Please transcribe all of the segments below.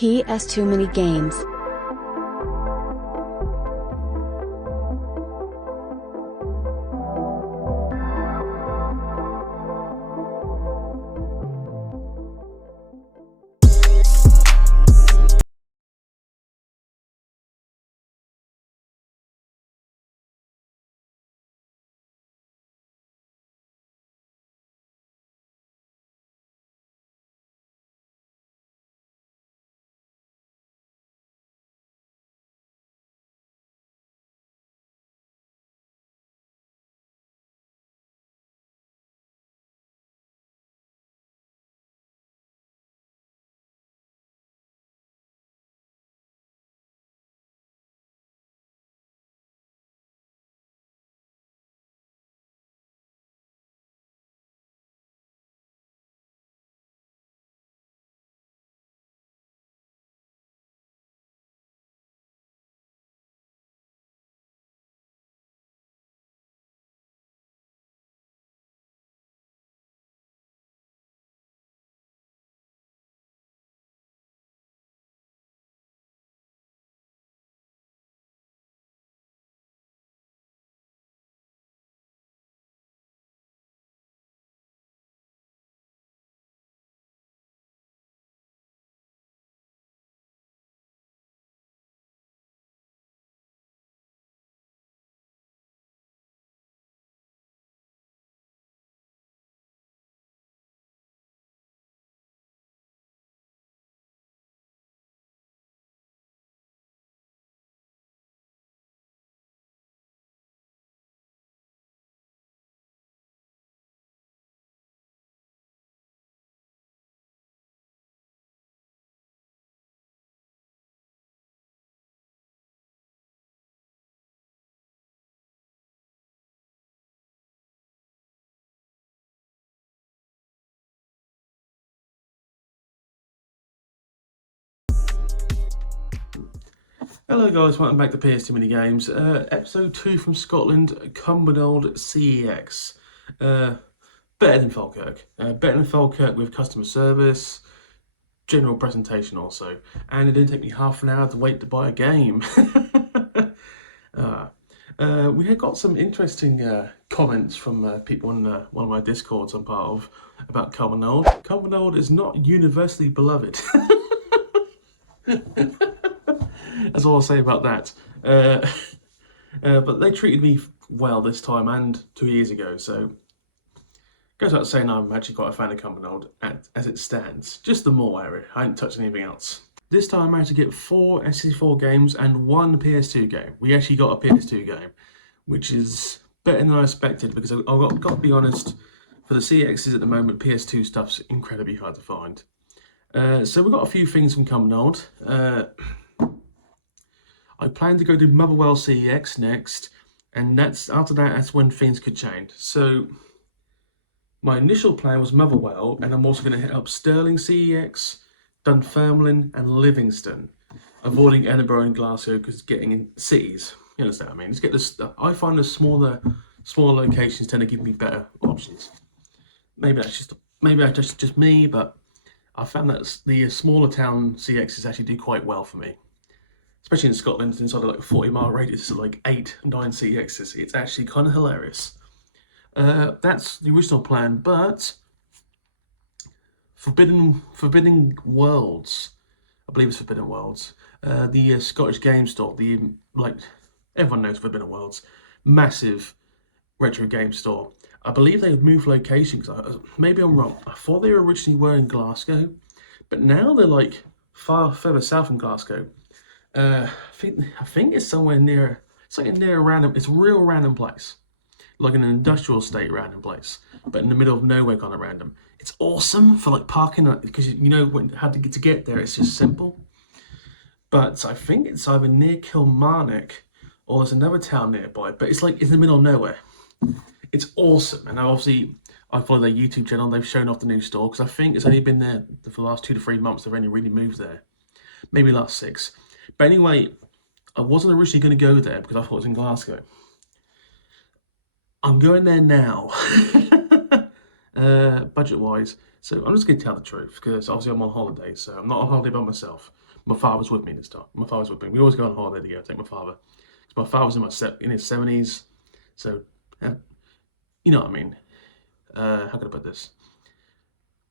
PS2 mini games. Hello guys, welcome back to PS2 Mini Games. Episode 2 from Scotland, Cumbernauld CEX. Better than Falkirk. Better than Falkirk with customer service, general presentation also. And it didn't take me half an hour to wait to buy a game. We had got some interesting comments from people on one of my Discords I'm part of about Cumbernauld. Cumbernauld is not universally beloved. That's all I'll say about that. But they treated me well this time and 2 years ago, so goes without saying I'm actually quite a fan of Cumbernauld as it stands. Just the mall area, I haven't touched anything else. This time I managed to get 4 SC4 games and 1 PS2 game. We actually got a PS2 game, which is better than I expected because I've got to be honest, for the CEXs at the moment, PS2 stuff's incredibly hard to find. So we've got a few things from Cumbernauld. I plan to go to Motherwell CEX next, and after that's when things could change. So my initial plan was Motherwell, and I'm also going to hit up Stirling CEX, Dunfermline, and Livingston, avoiding Edinburgh and Glasgow because getting in cities. You understand what I mean? Let's get this. I find the smaller locations tend to give me better options. Maybe that's just me, but I found that the smaller town CEXs actually do quite well for me. Especially in Scotland, inside of like a 40-mile radius of like 8, 9 CEXs. It's actually kind of hilarious. That's the original plan, but Forbidden Worlds, I believe it's Forbidden Worlds, the Scottish game store, everyone knows Forbidden Worlds, massive retro game store. I believe they've moved location, because maybe I'm wrong. I thought they originally were in Glasgow, but now they're like far further south from Glasgow. I think it's somewhere near. It's like near a random. It's a real random place, like an industrial estate random place, but in the middle of nowhere kind of random. It's awesome for like parking because you know how to get there. It's just simple. But I think it's either near Kilmarnock or there's another town nearby. But it's like it's in the middle of nowhere. It's awesome, and I follow their YouTube channel. They've shown off the new store because I think it's only been there for the last 2 to 3 months. They've only really moved there, maybe last 6. But anyway, I wasn't originally going to go there because I thought it was in Glasgow. I'm going there now, budget-wise. So I'm just going to tell the truth because obviously I'm on holiday, so I'm not on holiday by myself. My father's with me this time. My father's with me. We always go on holiday together. Take my father. My father's in his 70s, so you know what I mean. How can I put this?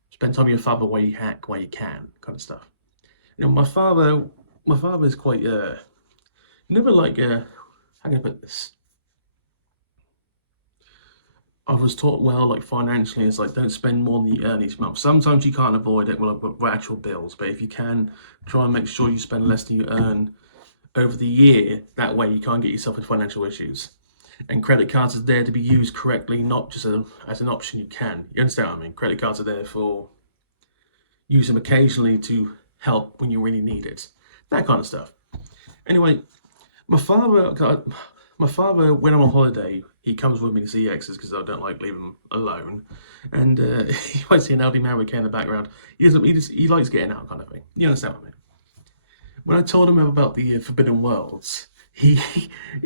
Spend time with your father while you can, kind of stuff. You know, my father's quite never like how can I put this? I was taught well, like financially, it's like don't spend more than you earn each month. Sometimes you can't avoid it with actual bills, but if you can, try and make sure you spend less than you earn over the year. That way you can't get yourself into financial issues. And credit cards are there to be used correctly, not just as an option you can. You understand what I mean? Credit cards are there for use them occasionally to help when you really need it. That kind of stuff. Anyway, my father, when I'm on holiday, he comes with me to CEXs because I don't like leaving him alone. And you might see an elderly man with a in the background. He likes getting out, kind of thing. You understand what I mean? When I told him about the Forbidden Worlds, he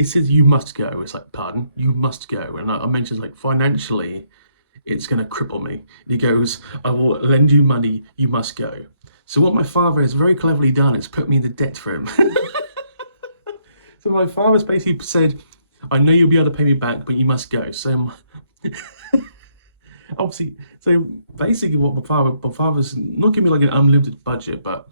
said, "You must go." It's like, pardon? You must go. And I mentioned, like, financially, it's going to cripple me. And he goes, "I will lend you money. You must go." So what my father has very cleverly done is put me into debt for him. So my father's basically said, "I know you'll be able to pay me back, but you must go." So obviously, so basically what my father's not giving me like an unlimited budget, but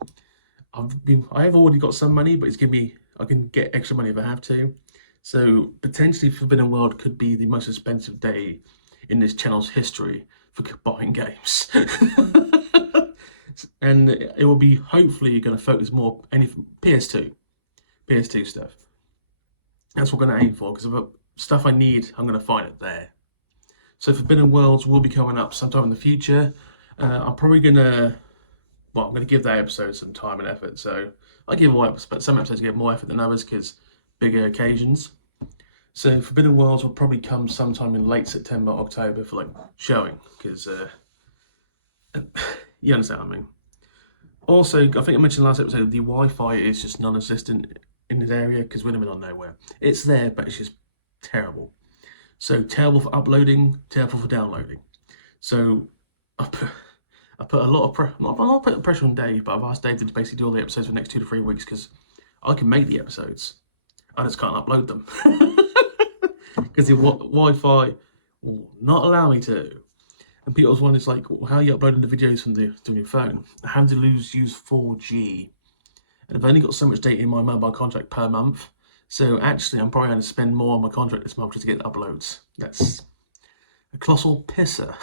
I have already got some money, but it's giving me, I can get extra money if I have to. So potentially Forbidden World could be the most expensive day in this channel's history for buying games. And it will be hopefully going to focus more anything PS2 stuff. That's what we're going to aim for, because stuff I need, I'm going to find it there. So Forbidden Worlds will be coming up sometime in the future. I'm probably going to, well, I'm going to give that episode some time and effort. So I give more, but some episodes get more effort than others because bigger occasions. So Forbidden Worlds will probably come sometime in late September, October for like showing, because you understand what I mean. Also, I think I mentioned last episode, the Wi-Fi is just non-existent in this area because we're in the middle of nowhere. It's there, but it's just terrible. So terrible for uploading, terrible for downloading. So I put a lot of pressure, not put pressure on Dave, but I've asked Dave to basically do all the episodes for the next 2 to 3 weeks because I can make the episodes. I just can't upload them because the Wi-Fi will not allow me to. And people's one is like, well, how are you uploading the videos from your phone? I have to use 4G. And I've only got so much data in my mobile contract per month. So actually, I'm probably going to spend more on my contract this month just to get the uploads. That's a colossal pisser.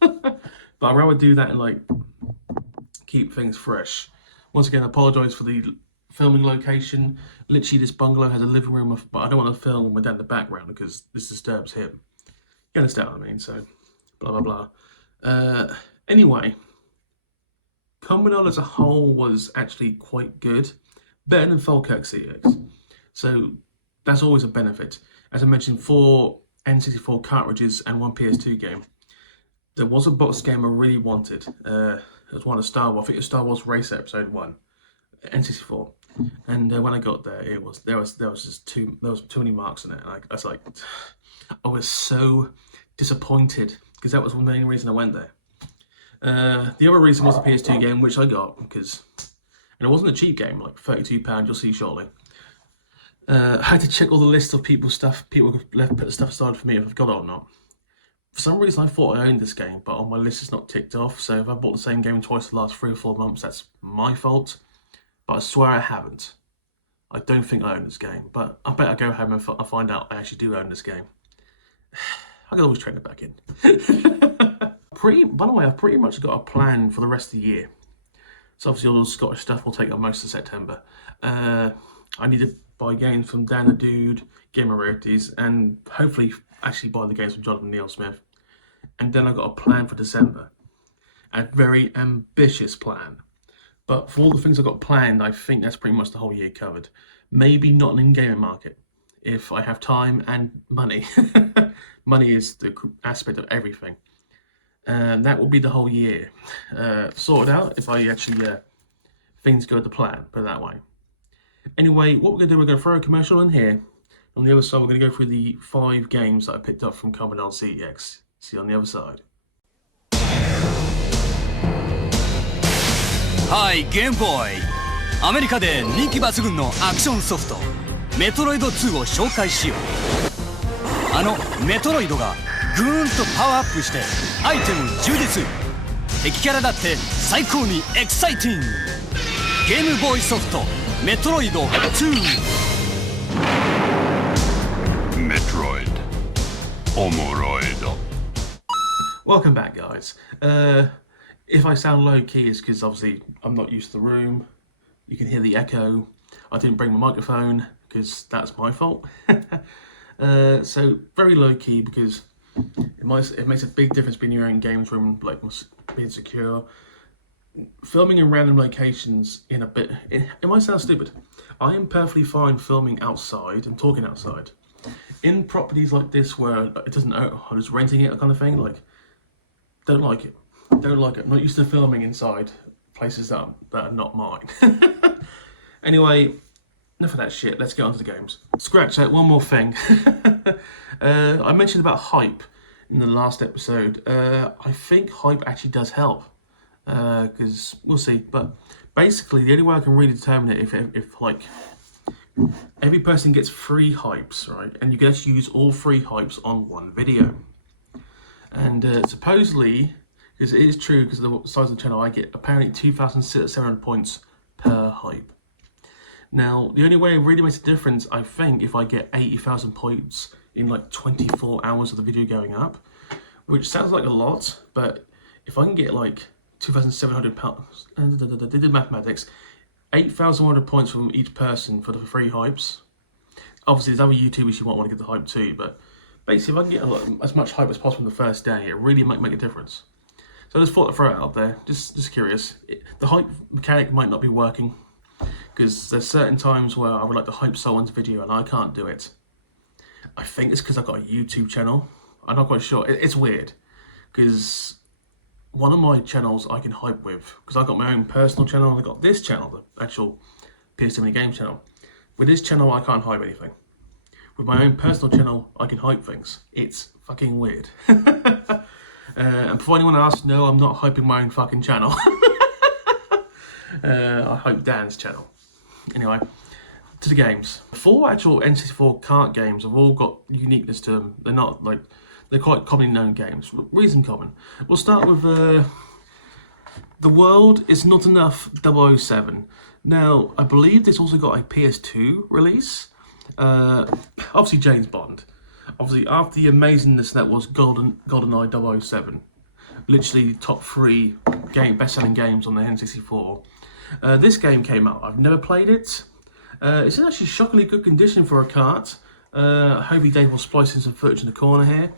But I'd rather do that and like keep things fresh. Once again, I apologise for the filming location. Literally, this bungalow has a living room, but I don't want to film with that in the background because this disturbs him. You understand what I mean? So, blah, blah, blah. Anyway, Cumbernauld as a whole was actually quite good. Better than Falkirk CEX. So, that's always a benefit. As I mentioned, 4 N64 cartridges and 1 PS2 game. There was a box game I really wanted. It was one of Star Wars. I think it was Star Wars Racer Episode 1, N64. And when I got there, there was too many marks on it. And I was so disappointed because that was the main reason I went there. The other reason was the PS2 game, which I got and it wasn't a cheap game, like £32. You'll see shortly. I had to check all the list of people put the stuff aside for me if I've got it or not. For some reason, I thought I owned this game, but on my list it's not ticked off. So if I bought the same game twice the last 3 or 4 months, that's my fault. But I swear I haven't. I don't think I own this game, but I better go home and find out I actually do own this game. I can always trade it back in. By the way, I've pretty much got a plan for the rest of the year. So obviously all the Scottish stuff will take up most of September. I need to buy games from Dan the Dude, Gamer Rarities, and hopefully actually buy the games from Jonathan Neil Smith. And then I've got a plan for December. A very ambitious plan. But for all the things I've got planned, I think that's pretty much the whole year covered. Maybe not an in-game market, if I have time and money. Money is the aspect of everything. That will be the whole year. Sorted out if I actually, things go to plan, put it that way. Anyway, what we're going to do, we're going to throw a commercial in here. On the other side, we're going to go through the 5 games that I picked up from Cumbernauld CEX. See you on the other side. Hi, Game Boy. アメリカで人気抜群のアクションソフトメトロイド2を紹介しよう。あのメトロイドがぐーんとパワーアップしてアイテム充実、敵キャラだって最高にエキサイティング。ゲームボーイソフトメトロイド2。Metroid Omoroid. Welcome back, guys. If I sound low key, it's because obviously I'm not used to the room. You can hear the echo. I didn't bring my microphone because that's my fault. So very low key because it makes a big difference being in your own games room, like being secure. Filming in random locations it might sound stupid. I am perfectly fine filming outside and talking outside. In properties like this where it doesn't, I'm just renting it kind of thing, like, don't like it. I'm not used to filming inside places that are not mine. Anyway, enough of that shit, let's get on to the games. Scratch that, one more thing. I mentioned about hype in the last episode. I think hype actually does help, because we'll see, but basically the only way I can really determine it if like every person gets 3 hypes, right, and you can actually use all 3 hypes on one video. And supposedly, because it is true, because of the size of the channel, I get apparently 2,700 points per hype. Now, the only way it really makes a difference, I think, if I get 80,000 points in like 24 hours of the video going up, which sounds like a lot, but if I can get like 2,700 pounds, they did mathematics, 8,100 points from each person for the 3 hypes. Obviously, there's other YouTubers you might want to get the hype too, but basically, if I can get as much hype as possible in the first day, it really might make a difference. So I just thought I'd throw it out there, just curious. The hype mechanic might not be working, because there's certain times where I would like to hype someone's video and I can't do it. I think it's because I've got a YouTube channel. I'm not quite sure. It's weird, because one of my channels I can hype with, because I've got my own personal channel and I've got this channel, the actual PS2 Mini Game channel. With this channel, I can't hype anything. With my own personal channel, I can hype things. It's fucking weird. And before anyone asks, no, I'm not hyping my own fucking channel. I hype Dan's channel. Anyway, to the games. 4 actual N64 kart games have all got uniqueness to them. They're not like, they're quite commonly known games. Reason common. We'll start with The World Is Not Enough 007. Now, I believe this also got a PS2 release. Obviously James Bond. Obviously, after the amazingness that was GoldenEye 007, literally top 3 best-selling games on the N64. This game came out. I've never played it. It's in actually shockingly good condition for a kart. Hopefully Dave will splice in some footage in the corner here.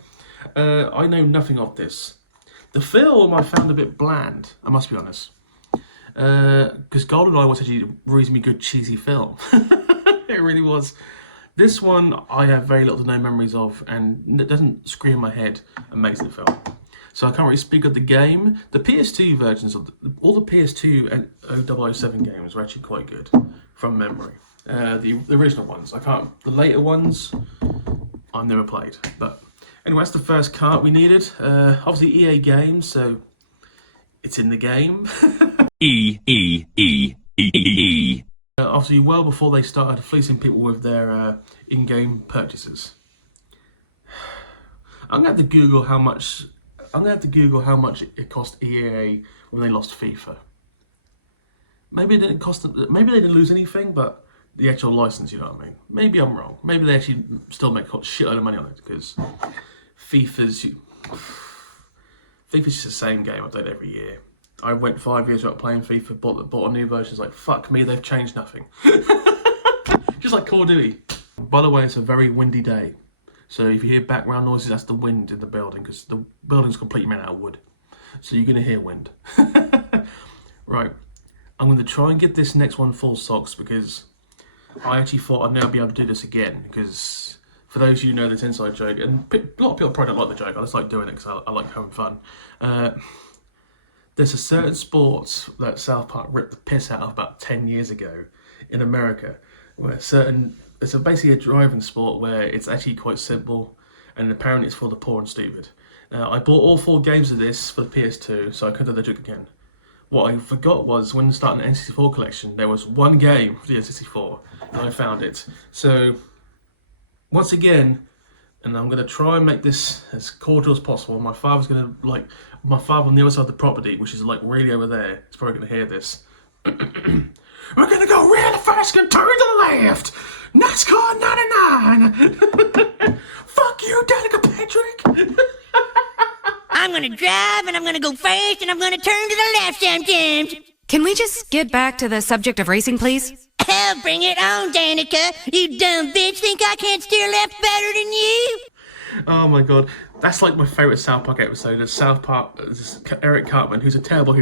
I know nothing of this. The film I found a bit bland, I must be honest. Because GoldenEye was actually a reasonably good cheesy film. It really was. This one I have very little to no memories of, and it doesn't scream in my head amazing film. So I can't really speak of the game. The PS2 versions of all the PS2 and 007 games were actually quite good from memory. The original ones, the later ones I've never played. But anyway, that's the first kart we needed. Obviously EA Games, so it's in the game. Obviously, well before they started fleecing people with their in-game purchases. I'm gonna have to Google how much it cost EA when they lost FIFA. Maybe it didn't cost them. Maybe they didn't lose anything, but the actual license. You know what I mean? Maybe I'm wrong. Maybe they actually still make a shitload of money on it, because FIFA's just the same game I played every year. I went 5 years without playing FIFA, bought a new version. It's like, fuck me, they've changed nothing. Just like Call of Duty. By the way, it's a very windy day. So if you hear background noises, that's the wind in the building, because the building's completely made out of wood. So you're going to hear wind. Right. I'm going to try and get this next one full socks, because I actually thought I'd never be able to do this again, because for those of you who know this inside joke, and a lot of people probably don't like the joke, I just like doing it because I like having fun. There's a certain sport that South Park ripped the piss out of about 10 years ago in America, where it's basically a driving sport where it's actually quite simple, and apparently it's for the poor and stupid. Now, I bought all 4 games of this for the PS2, so I could do the joke again. what I forgot was when starting the N64 collection, there was one game for the N64, and I found it. So, once again, and I'm going to try and make this as cordial as possible. My father on the other side of the property, which is like really over there, is probably going to hear this. We're going to go really fast and turn to the left. NASCAR 99. Fuck you, Danica Patrick. I'm gonna drive and I'm gonna go fast and I'm gonna turn to the left sometimes. Can we just get back to the subject of racing, please? Oh, bring it on, Danica. You dumb bitch. Think I can't steer left better than you? Oh my god, that's like my favourite South Park episode. Of South Park, Eric Cartman, who's a terrible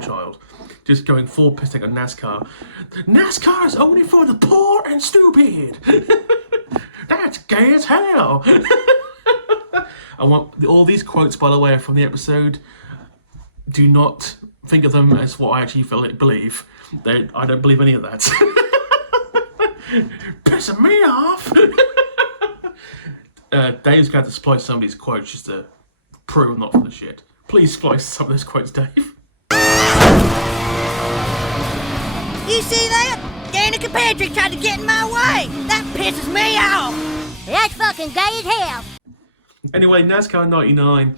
child, just going full piss take on NASCAR. NASCAR is only for the poor and stupid. That's gay as hell. I want all these quotes, by the way, from the episode. Do not think of them as what I actually believe. I don't believe any of that. Pissing me off. Dave's got to splice some of these quotes just to prove I'm not full of shit. Please splice some of those quotes, Dave. You see that? Danica Patrick tried to get in my way. That pisses me off. That's fucking gay as hell. Anyway, NASCAR 99.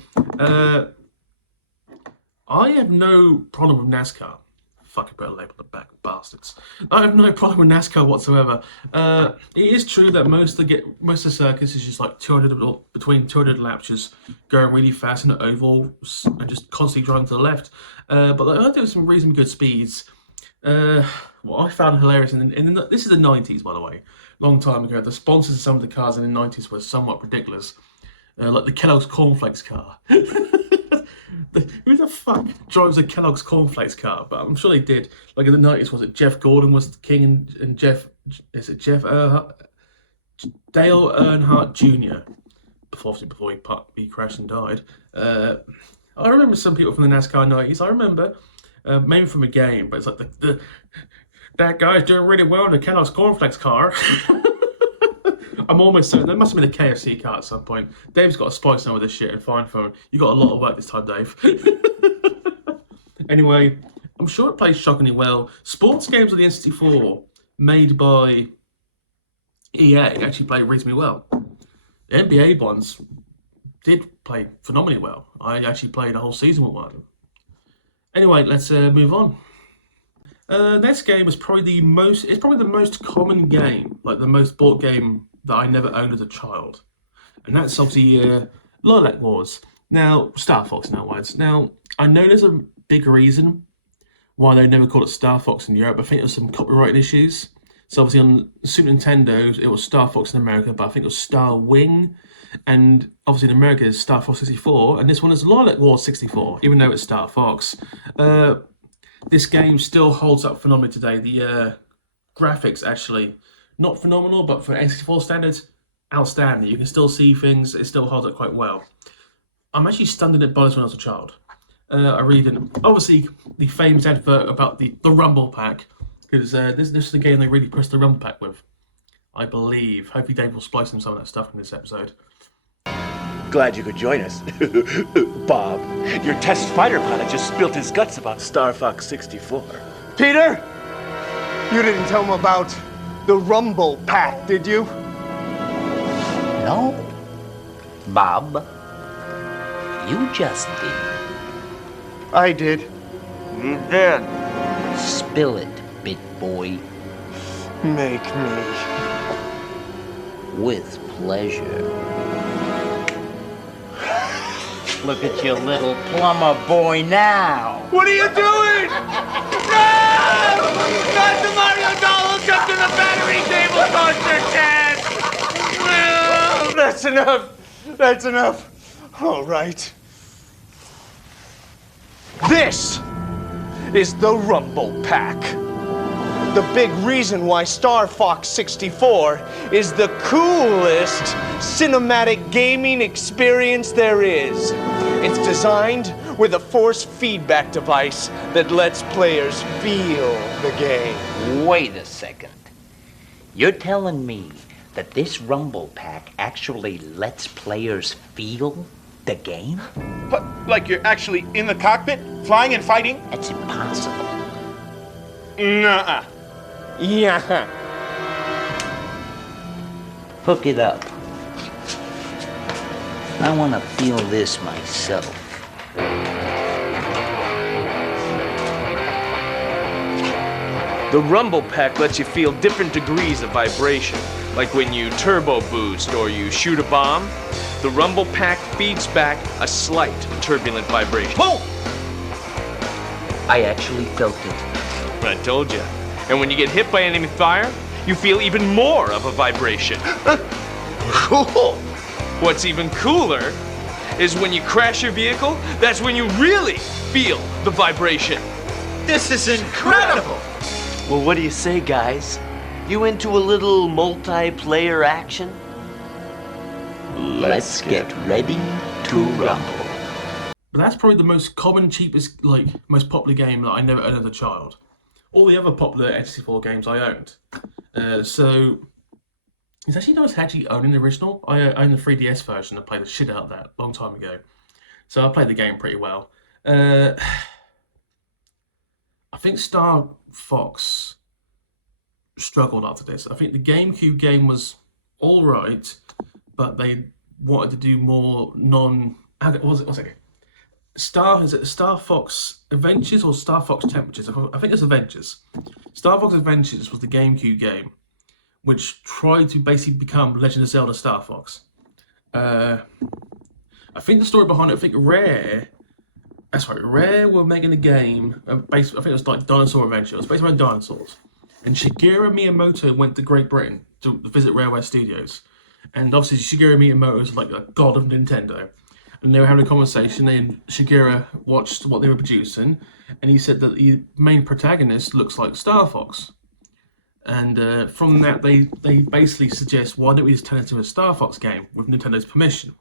I have no problem with NASCAR. Fucking put a label on the back, bastards. I have no problem with NASCAR whatsoever. It is true that most of the circuits is just like between 200 laps, just going really fast in the oval and just constantly driving to the left. But I heard there was some reasonably good speeds. What I found hilarious, and this is the 90s, by the way, long time ago. The sponsors of some of the cars in the 90s were somewhat ridiculous. Like the Kellogg's Cornflakes car. Who the fuck drives a Kellogg's Cornflakes car? But I'm sure they did. Like in the 90s, was it Jeff Gordon was the king and Jeff... Is it Jeff Earnhardt? Dale Earnhardt Jr. Before he crashed and died. I remember some people from the NASCAR 90s. I remember, maybe from a game, but it's like that guy's doing really well in the Kellogg's Cornflakes car. I'm almost certain there must have been a KFC car at some point. Dave's got to spice some of this shit and find for him. You got a lot of work this time, Dave. Anyway, I'm sure it plays shockingly well. Sports games on the N64 made by EA actually play reasonably well. The NBA ones did play phenomenally well. I actually played a whole season with one of them. Anyway, let's move on. This game is probably the most common game, like the most bought game that I never owned as a child. And that's obviously Lilac Wars. Now, Star Fox in other words. Now, I know there's a big reason why they never called it Star Fox in Europe. I think it was some copyright issues. So obviously on Super Nintendo, it was Star Fox in America, but I think it was Star Wing. And obviously in America it's Star Fox 64. And this one is Lilac Wars 64, even though it's Star Fox. This game still holds up phenomenally today. The graphics actually, not phenomenal, but for N64 standards, outstanding. You can still see things, it still holds up quite well. I'm actually stunned at bonus when I was a child. I really didn't. Obviously, the famous advert about the Rumble Pack, because this is the game they really pressed the Rumble Pack with, I believe. Hopefully Dave will splice in some of that stuff in this episode. Glad you could join us. Bob, your test fighter pilot just spilled his guts about Star Fox 64. Peter, you didn't tell him about the Rumble Pack, did you? No. Bob, you just did. I did. You did. Spill it, big boy. Make me. With pleasure. Look at your little plumber boy now. What are you doing? No! Not the Mario doll hooked up to the battery table coaster, Chad! No! That's enough. That's enough. All right. This is the Rumble Pack. The big reason why Star Fox 64 is the coolest cinematic gaming experience there is. It's designed with a force feedback device that lets players feel the game. Wait a second. You're telling me that this Rumble Pack actually lets players feel? The game? What, like you're actually in the cockpit, flying and fighting? That's impossible. Nuh-uh. Yeah. Hook it up. I want to feel this myself. The rumble pack lets you feel different degrees of vibration. Like when you turbo boost or you shoot a bomb, the rumble pack feeds back a slight turbulent vibration. Whoa! I actually felt it. I told you. And when you get hit by enemy fire, you feel even more of a vibration. Cool. What's even cooler is when you crash your vehicle, that's when you really feel the vibration. This is incredible. Well, what do you say, guys? You into a little multiplayer action? Let's get ready to rumble. But that's probably the most common, cheapest, like, most popular game that I never owned as a child. All the other popular N64 games I owned. So it's actually nice actually owning the original. I own the 3DS version. I played the shit out of that a long time ago. So I played the game pretty well. I think Star Fox struggled after this. I think the GameCube game was all right, but they wanted to do more non. What was it? Is it Star Fox Adventures or Star Fox Temperatures? I think it's Adventures. Star Fox Adventures was the GameCube game, which tried to basically become Legend of Zelda Star Fox. I think the story behind it, Rare were making a game, I think it was like Dinosaur Adventure. It was based around dinosaurs. And Shigeru Miyamoto went to Great Britain to visit Rareware Studios. And obviously Shigeru Miyamoto is like the god of Nintendo. And they were having a conversation, and Shigeru watched what they were producing, and he said that the main protagonist looks like Star Fox. And from that, they basically suggest, why don't we just turn it into a Star Fox game with Nintendo's permission?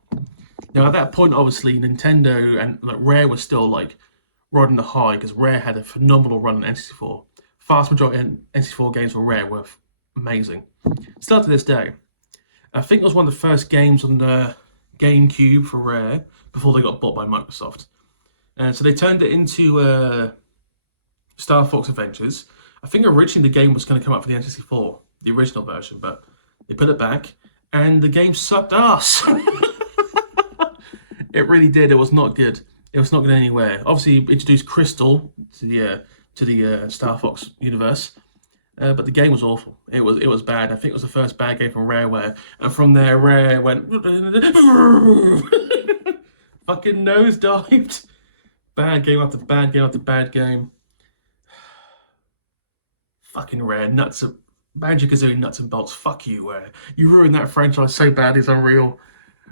Now, at that point, obviously, Nintendo and Rare was still like riding the high, because Rare had a phenomenal run on N64. Vast majority of N64 games were Rare, were amazing. Still to this day. I think it was one of the first games on the GameCube for Rare before they got bought by Microsoft. So they turned it into Star Fox Adventures. I think originally the game was going to come out for the N64, the original version, but they put it back, and the game sucked ass. It really did. It was not good. It was not going anywhere. Obviously, it introduced Crystal to the Star Fox universe, but the game was awful. It was bad. I think it was the first bad game from Rareware, and from there, Rare went fucking nosedived. Bad game after bad game after bad game. Fucking Rare, Banjo-Kazooie nuts and bolts. Fuck you, Rare. You ruined that franchise so bad, it's unreal.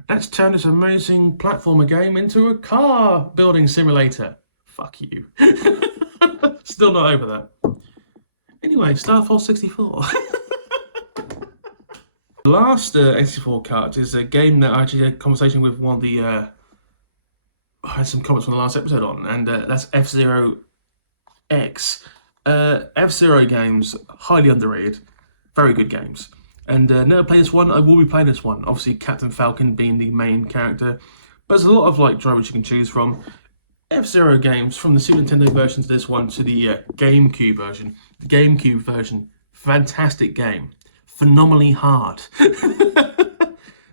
Let's turn this amazing platformer game into a car building simulator. Fuck you. Still not over that. Anyway, Star Fox 64. The last N64 cut is a game that I actually had a conversation with one of the... I had some comments from the last episode on, and that's F-Zero X. F-Zero games, highly underrated. Very good games. And never played this one. I will be playing this one. Obviously, Captain Falcon being the main character. But there's a lot of like drivers you can choose from. F-Zero games, from the Super Nintendo version to this one to the GameCube version. The GameCube version, fantastic game. Phenomenally hard.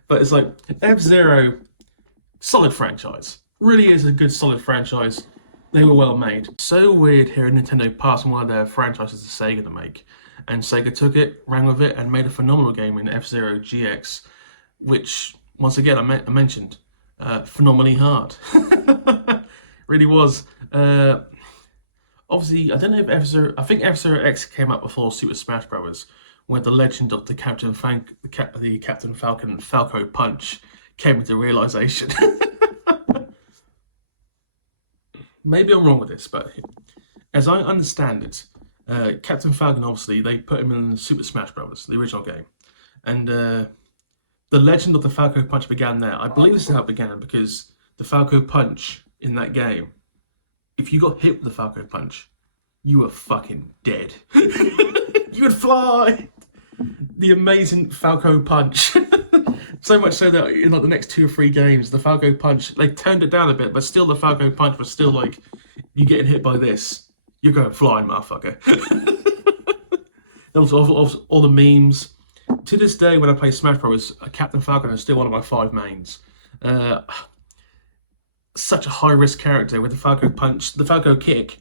But it's like, F-Zero, solid franchise. Really is a good solid franchise. They were well made. So weird hearing Nintendo pass on one of their franchises to Sega to make. And Sega took it, ran with it, and made a phenomenal game in F-Zero GX, which, once again, I mentioned, phenomenally hard. Really was. Obviously, I don't know if F-Zero... I think F-Zero X came out before Super Smash Bros., where the legend of the Captain Falcon Falco Punch came into realization. Maybe I'm wrong with this, but as I understand it, Captain Falcon, obviously, they put him in Super Smash Bros., the original game. And the legend of the Falco Punch began there. I believe this is how it began, because the Falco Punch in that game, if you got hit with the Falco Punch, you were fucking dead. You would fly! The amazing Falco Punch. So much so that in like the next 2 or 3 games, the Falco Punch, they toned it down a bit, but still the Falco Punch was still like, you getting hit by this, you're going flying, motherfucker. Also, all the memes. To this day, when I play Smash Bros, Captain Falcon is still one of my 5 mains. Such a high-risk character with the Falco Punch, the Falco Kick.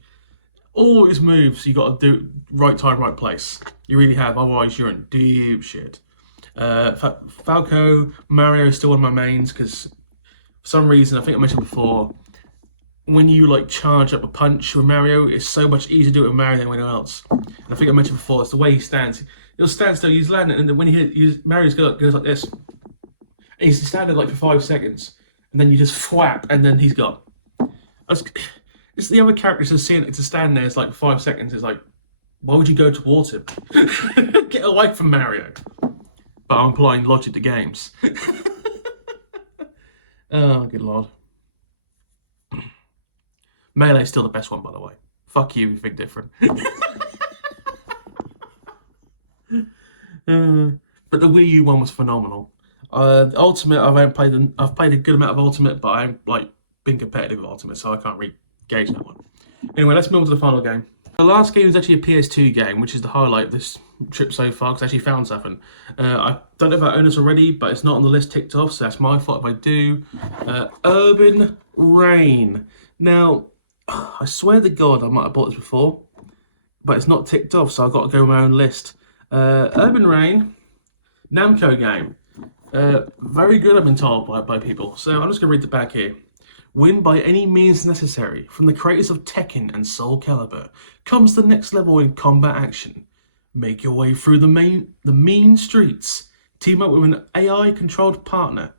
All his moves, you got to do right time, right place. You really have, otherwise you're in deep shit. Falco, Mario is still one of my mains because for some reason, I think I mentioned before, when you like charge up a punch with Mario, it's so much easier to do it with Mario than anyone else. And I think I mentioned before, it's the way he stands. He'll stand still, he's landing, and then when Mario's goes like this, and he's standing like for 5 seconds, and then you just thwap, and then he's gone. It's the other characters to seeing it to stand there. It's like 5 seconds. It's like, why would you go towards him? Get away from Mario. But I'm applying logic to games. Oh, good lord. Melee's still the best one, by the way. Fuck you if you think different. But the Wii U one was phenomenal. Ultimate, I've played a good amount of Ultimate, but I'm like been competitive with Ultimate, so I can't really gauge that one. Anyway, let's move on to the final game. The last game is actually a PS2 game, which is the highlight of this trip so far, because I actually found something. I don't know if I own this already, but it's not on the list ticked off, so that's my fault if I do. Urban Reign. Now, I swear to God I might have bought this before, but it's not ticked off, so I've got to go on my own list. Urban Reign, Namco game. Very good, I've been told by people. So I'm just going to read the back here. Win by any means necessary. From the creators of Tekken and Soul Calibur comes the next level in combat action. Make your way through the mean streets. Team up with an AI-controlled partner.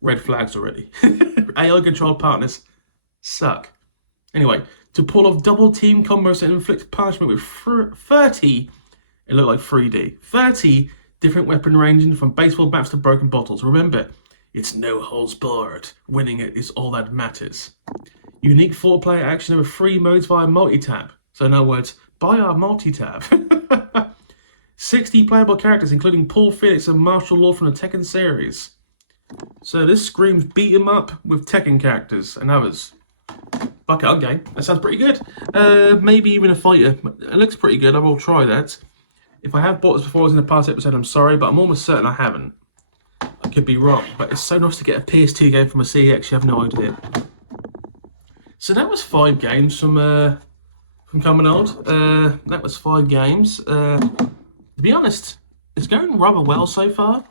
Red flags already. AI-controlled partners suck. Anyway, to pull off double team combos and inflict punishment with 30, it looked like 3D, 30 different weapon ranging from baseball bats to broken bottles. Remember, it's no holds barred. Winning it is all that matters. Unique 4-player action over 3 modes via multi-tab. So in other words, buy our multi-tab. 60 playable characters, including Paul Felix and Martial Law from the Tekken series. So this screams beat 'em up with Tekken characters and others. Fuck it, okay. That sounds pretty good. Maybe even a fighter. It looks pretty good. I will try that. If I have bought this before in the past episode, I'm sorry, but I'm almost certain I haven't. I could be wrong, but it's so nice to get a PS2 game from a CEX, you have no idea. So that was 5 games from Cumbernauld. That was 5 games. To be honest, it's going rather well so far.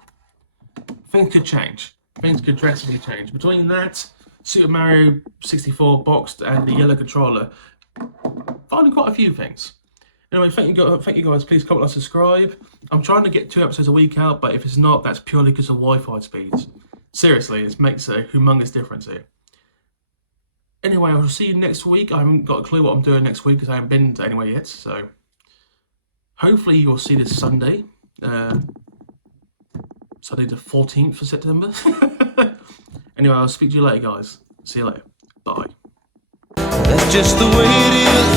Things could change. Things could drastically change. Between that, Super Mario 64 boxed and the yellow controller, finding quite a few things. Anyway, thank you guys. Please comment and subscribe. I'm trying to get 2 episodes a week out, but if it's not, that's purely because of Wi-Fi speeds. Seriously, it makes a humongous difference here. Anyway, I'll see you next week. I haven't got a clue what I'm doing next week because I haven't been to anywhere yet. So hopefully you'll see this Sunday. Sunday the 14th of September. Anyway, I'll speak to you later, guys. See you later. Bye. That's just the way it is.